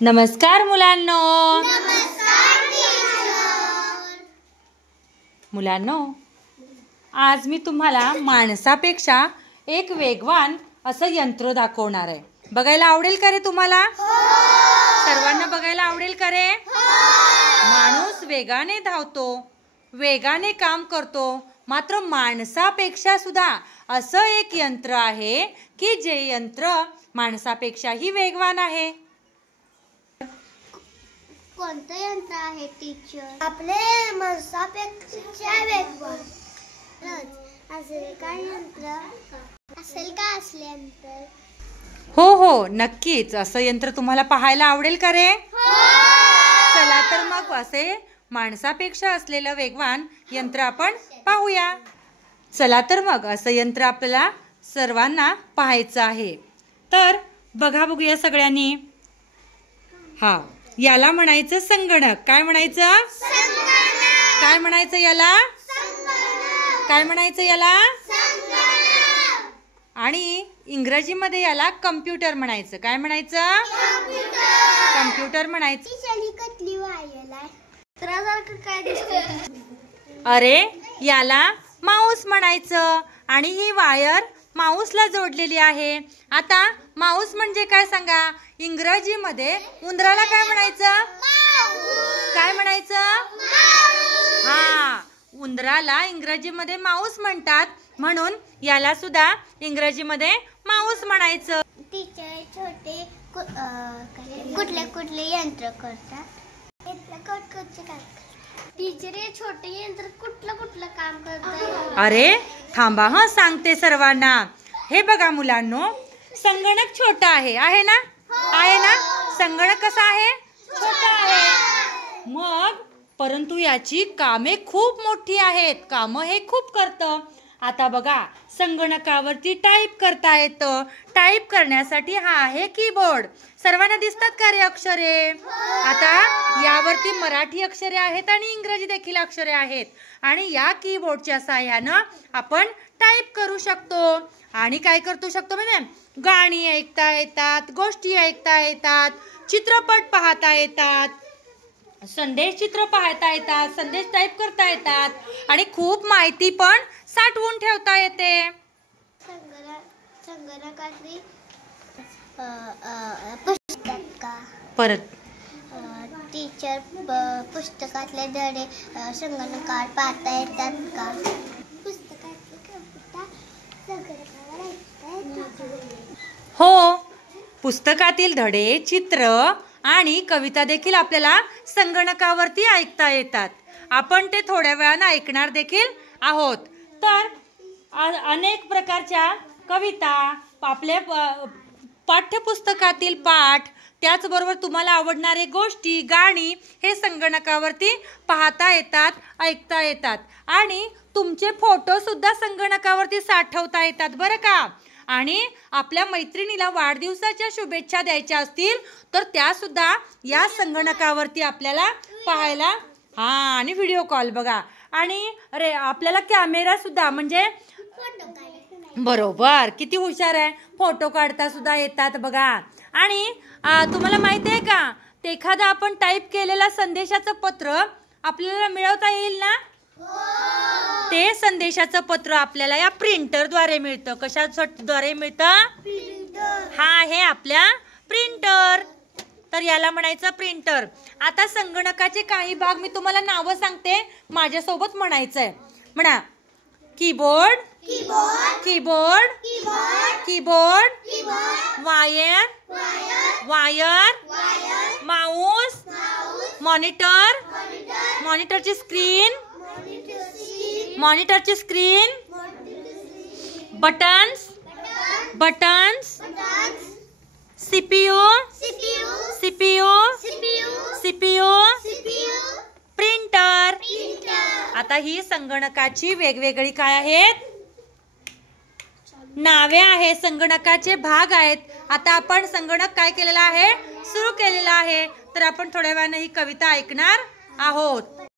नमस्कार मुलांनो. मुलांनो, आज मी तुम्हाला माणसापेक्षा एक वेगवान असं यंत्र दाखवणार आहे. बघायला आवडेल का रे तुम्हाला? सर्वांना बघायला आवडेल का रे? माणूस वेगाने धावतो, वेगाने काम करतो, मात्र माणसापेक्षा सुद्धा असं एक यंत्र आहे की जे यंत्र माणसापेक्षाही वेगवान आहे. कोणतं यंत्र आहे टीचर? आपले माणसापेक्षा वेगवान असेल काय यंत्र? असेल का असले यंत्र? हो, नक्कीच. असं यंत्र तुम्हाला पाहायला आवडेल का रे? चला तर मग असे माणसापेक्षा असलेलं वेगवान यंत्र आपण पाहूया. चला तर मग असं यंत्र आपल्याला सर्वांना पाहायचं आहे. तर बघूया सगळ्यांनी. याला म्हणायचं संगणक. काय म्हणायचं? काय म्हणायचं याला? काय म्हणायचं याला? आणि इंग्रजीमध्ये याला कम्प्युटर म्हणायचं. काय म्हणायचं? कम्प्युटर म्हणायचं. अरे, याला माऊस म्हणायचं. आणि ही वायर माऊसला जोडलेली आहे. आता माऊस म्हणजे काय सांगा? इंग्रजीमध्ये उंदराला काय म्हणायचं? काय म्हणायचं? उंदराला इंग्रजीमध्ये माऊस म्हणतात, म्हणून याला सुद्धा इंग्रजीमध्ये माऊस म्हणायचं. टीचर छोटे कुठले यंत्र करतात? टीचर हे छोटे यंत्र कुठलं काम करतात? अरे थांबा, सांगते सर्वांना. हे बघा मुलांनो, संगणक छोटा आहे ना? आहे ना? संगणक कसा आहे? छोटा आहे. मग परंतु याची कामे खूप मोठी आहेत. कामं हे खूप करतं. आता बघा, संगणकावरती टाईप करता येतं. टाईप करण्यासाठी हा आहे कीबोर्ड. सर्वांना दिसतात का रे अक्षरे? आता यावरती मराठी अक्षरे आहेत आणि इंग्रजी देखील अक्षरे आहेत. आणि या कीबोर्डच्या साहाय्यानं आपण टाईप करू शकतो. आणि काय करू शकतो म्हणजे गाणी ऐकता येतात, गोष्टी ऐकता येतात, चित्रपट पाहता येतात, चित्र पाहता येतात, संदेश टाईप करता येतात आणि खूप माहिती पण साठवून ठेवता येते. संगणकातली पुस्तक परत टीचर पुस्तकातले धडे संगणकावर पाहता येतात का? हो, पुस्तकातील धडे, चित्र आणि कविता देखील आपल्याला संगणकावरती ऐकता येतात. आपण ते थोड्या वेळानं ऐकणार देखील आहोत. तर अनेक प्रकारच्या कविता, आपल्या पाठ्यपुस्तकातील पाठ, त्याचबरोबर तुम्हाला आवडणारे गोष्टी, गाणी हे संगणकावरती पाहता येतात, ऐकता येतात. आणि तुमचे फोटो सुद्धा संगणकावरती साठवता येतात बरं का. आणि आपल्या मैत्रिणीला वाढदिवसाच्या शुभेच्छा द्यायच्या असतील तर त्या सुद्धा या संगणकावरती आपल्याला पाहायला आणि व्हिडिओ कॉल बघा. आणि आपल्याला कॅमेरा सुद्धा म्हणजे बरोबर, किती हुशार आहे, फोटो काढता सुद्धा येतात बघा. आणि तुम्हाला माहिती आहे का, एखादं आपण टाईप केलेला संदेशाचं पत्र आपल्याला मिळवता येईल ना? ते संदेशाचं पत्र आपल्याला या प्रिंटरद्वारे मिळतं. कशाद्वारे मिळतं? हा आहे आपल्या प्रिंटर. तर याला म्हणायचं प्रिंटर. आता संगणकाचे काही भाग मी तुम्हाला नावं सांगते, माझ्यासोबत म्हणायचंय. म्हणा. Keyboard, keyboard, keyboard, wire, mouse, monitor, मॉनिटरची स्क्रीन, बटन्स, सीपीयू, प्रिंटर. आता ही संगणकाची वेगवेगळी काय आहेत? नावे आहे, संगणकाचे भाग आहेत. आता आपण संगणक काय केलेला आहे? सुरू केलेला आहे. तर आपण थोड्या वेळाने ही कविता ऐकणार आहोत.